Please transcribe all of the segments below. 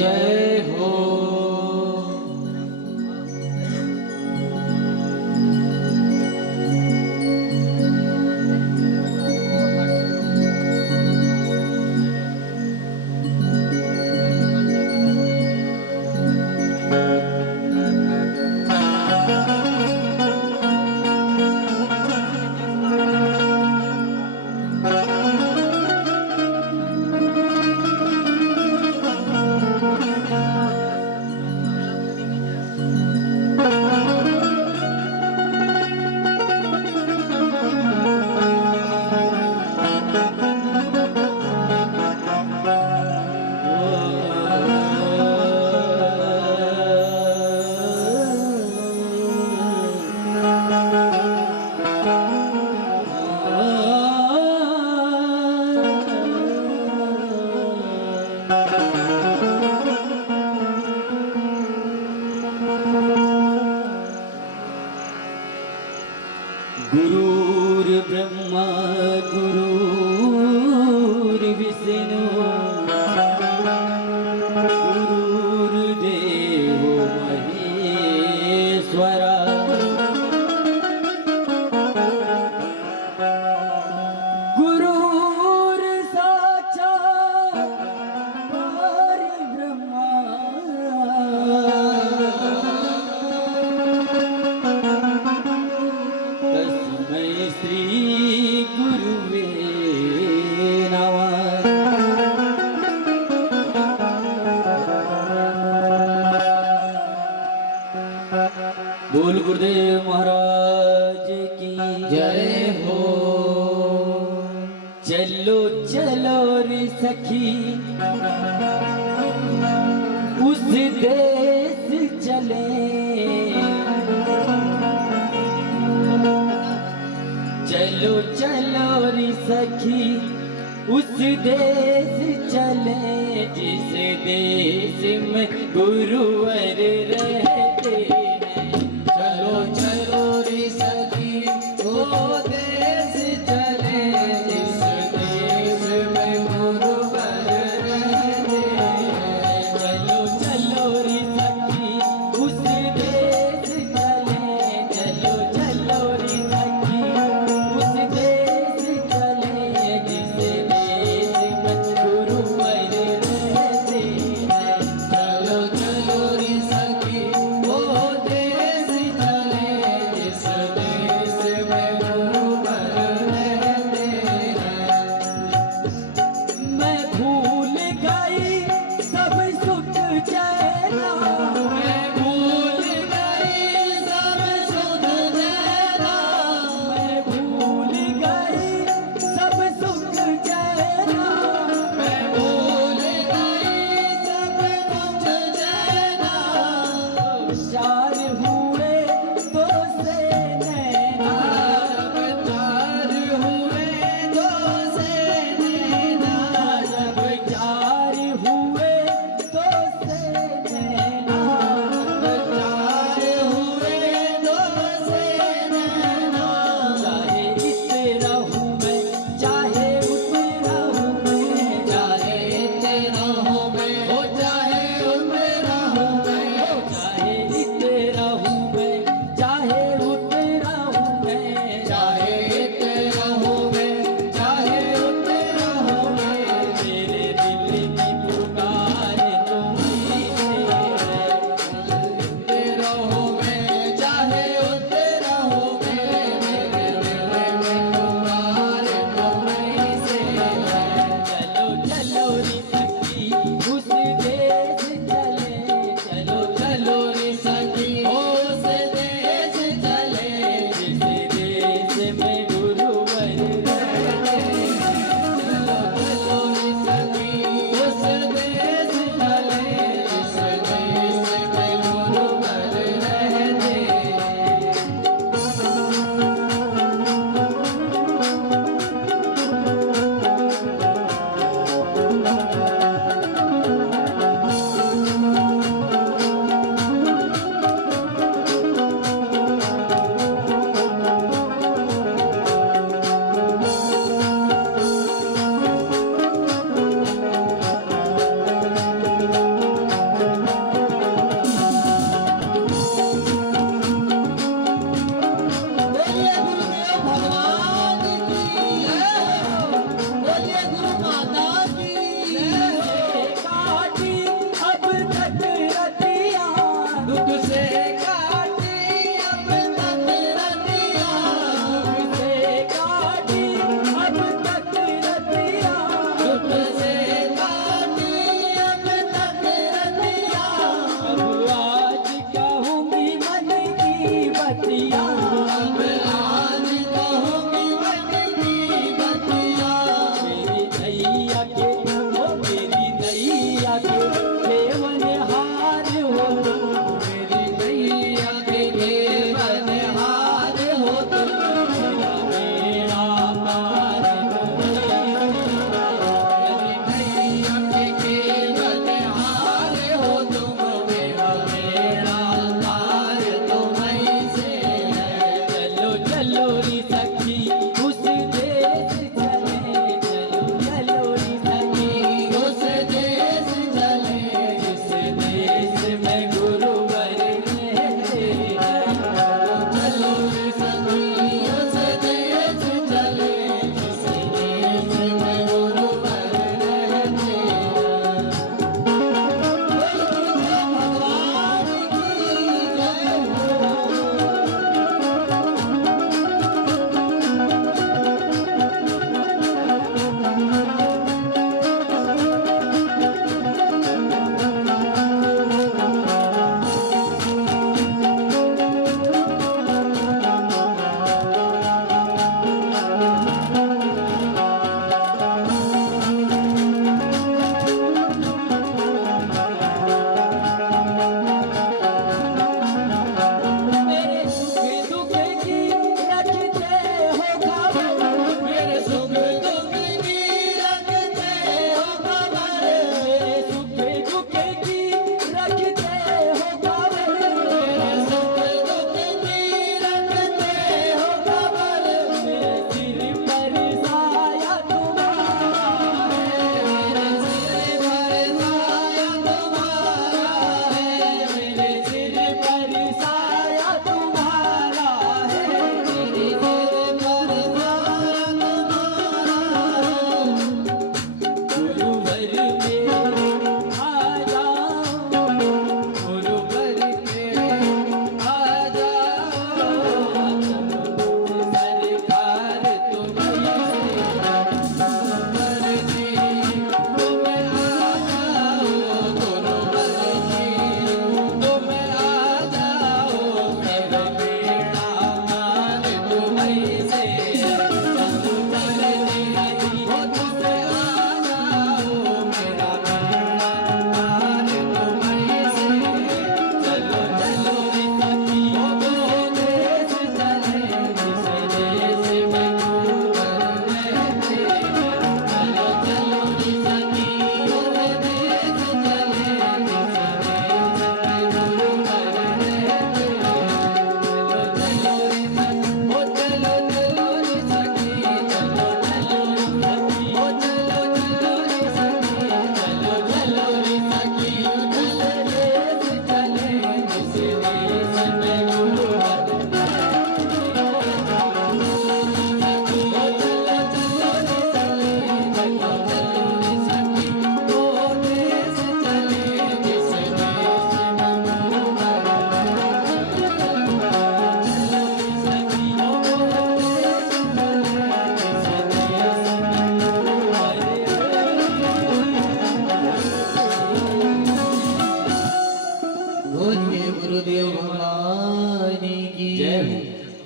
जय हो। गुरुर्ब्रह्मा गुरुर्विष्णु गुरुर्देवो महेश्वरा गुरुर्साक्षात् परब्रह्मा तस्मै श्री गुरुवे नमः। बोल गुरुदेव महाराज की जय हो। चलो चलो रे सखी उस देश चले, चलो चलो रे सखी उस देश चले, जिस देश में गुरुवर रहते हैं। चलो चलो रे सखी वो देश चले, जिस देश में गुरुवर रहते हैं। चलो चलो रे सखी उस देश चले, चलो चलो रे सखी उस देश चले, जिस देश में गुरुवर रहते हैं। चलो चलो रे सखी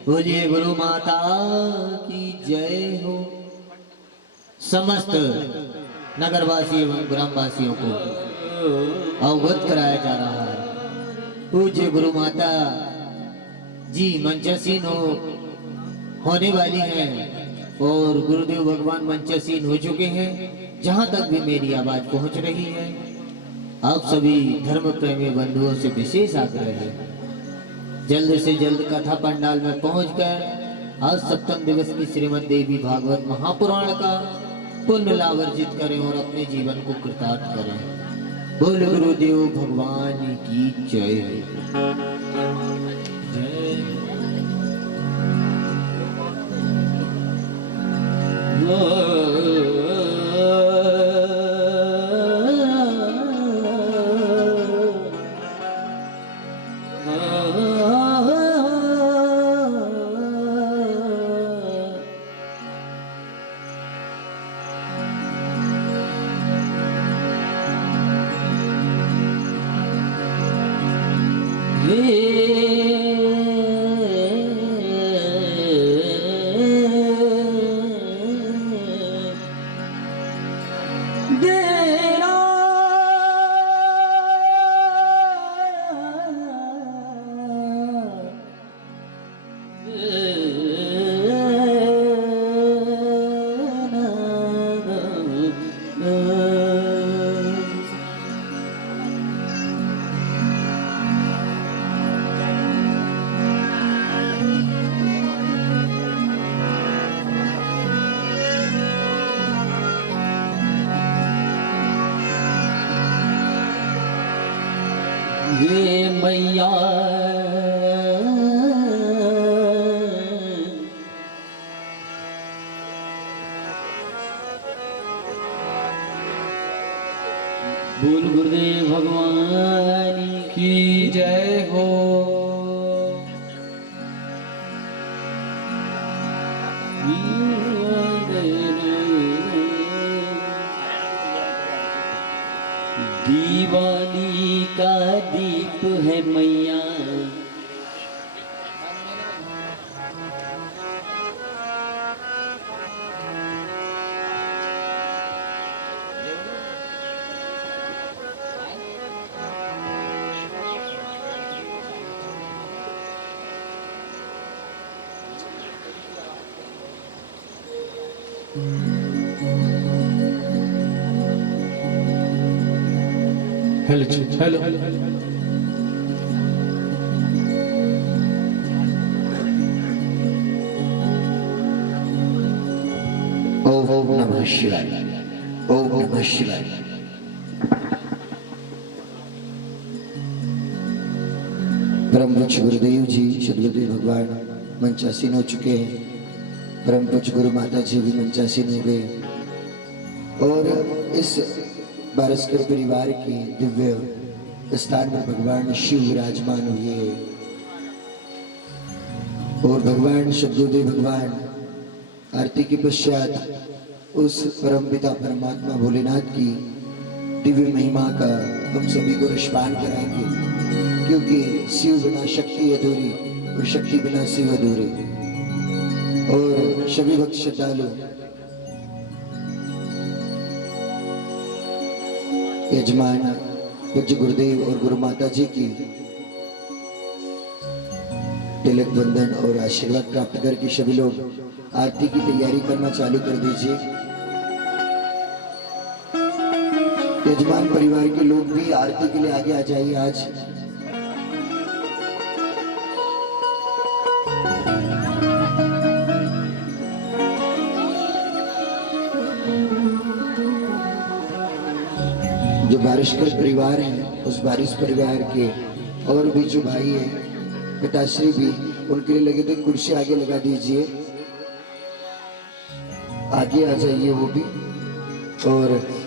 बोलिए गुरु माता की जय हो। समस्त नगरवासी एवं ग्रामवासियों को अवगत कराया जा रहा है। पूज्य गुरु माता जी मंचासीन होने वाली हैं और गुरुदेव भगवान मंचासीन हो चुके हैं। जहां तक भी मेरी आवाज पहुंच रही है, आप सभी धर्म प्रेमी बंधुओं से विशेष आग्रह है, जल्द से जल्द कथा पंडाल में पहुंचकर आज सप्तम दिवस की श्रीमद् देवी भागवत महापुराण का पुण्य लाभ अर्जित करें और अपने जीवन को कृतार्थ करें। बोल गुरुदेव भगवान की जय। ये मैया बोल गुरुदेव भगवान की जय हो। दीवानी का दीप है मैया, हेलो हेलो ओम नमः शिवाय। ओम नमः शिवाय। परम पूज्य गुरुदेव जी सदगुरुदेव भगवान मंचासीन हो चुके हैं। परम पूज्य गुरु माता जी भी मंचासीन हो गए और इस बारसकर परिवार के दिव्य स्थान में भगवान शिव विराजमान हुए और भगवान सदगुरुदेव भगवान आरती के पश्चात उस परम पिता परमात्मा भोलेनाथ की दिव्य महिमा का हम सभी को रसपान कराएंगे, क्योंकि शिव बिना शक्ति अधूरी और शक्ति बिना शिव अधूरे। और सभी भक्त श्रद्धालु यजमान पूज्य गुरुदेव और गुरु माता जी की तिलक बंधन और आशीर्वाद प्राप्त करके सभी लोग आरती की तैयारी करना चालू कर दीजिए। यजमान परिवार के लोग भी आरती के लिए आगे आ जाइए। आज जो बारिशकर परिवार है, उस बारिश परिवार के और भी जो भाई है पिताश्री भी, उनके लिए लगे तो कुर्सी आगे लगा दीजिए, आगे आ जाइए वो भी। और